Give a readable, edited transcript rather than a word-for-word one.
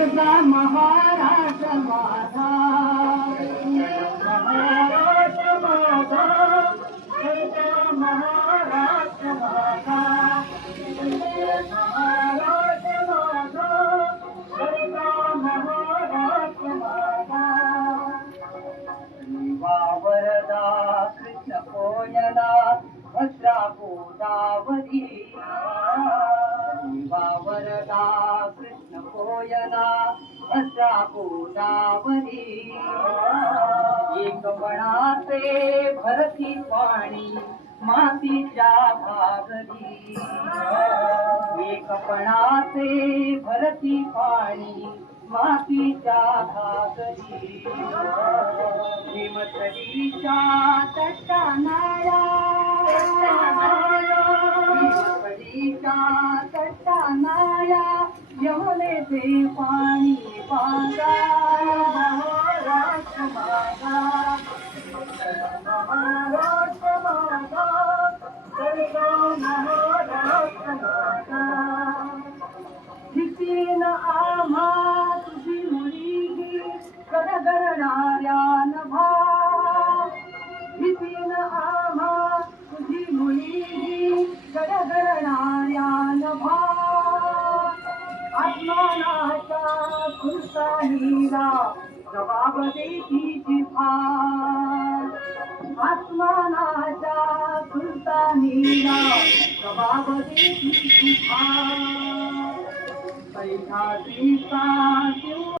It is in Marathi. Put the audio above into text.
वरदा महाराष्ट्र माझा, महाराष्ट्र माझा, वरदा महाराष्ट्र माझा, महाराष्ट्र माझा, वरदा महाराष्ट्र माझा. वरदा कृष्ण कोयना भद्रा गोदावरी, वरदा कृष्ण कोयना भद्रा गोदावरी. एकपणाचे भरती पाणी मातीच्या भागरी, एकपणाचे भरती पाणी मातीच्या भागरी. हिमतलीच्या तटानाया, हिमतलीच्या तटानाया यमुनेचे पाणी पाजा. महाराष्ट्र माझा, महाराष्ट्र माझा, महाराष्ट्र माझा. भीतीन आम्हा तुझी मुलगी गडगडणाऱ्या नभा, भीतीन आम्हा तुझी मुलगी गडगडणाऱ्या नभा. आत्मानाचा खुलता हिरा जबाब देती जिव्हा, आत्मानाचा खुलता हिरा जबाब देती जिव्हा. पैठाची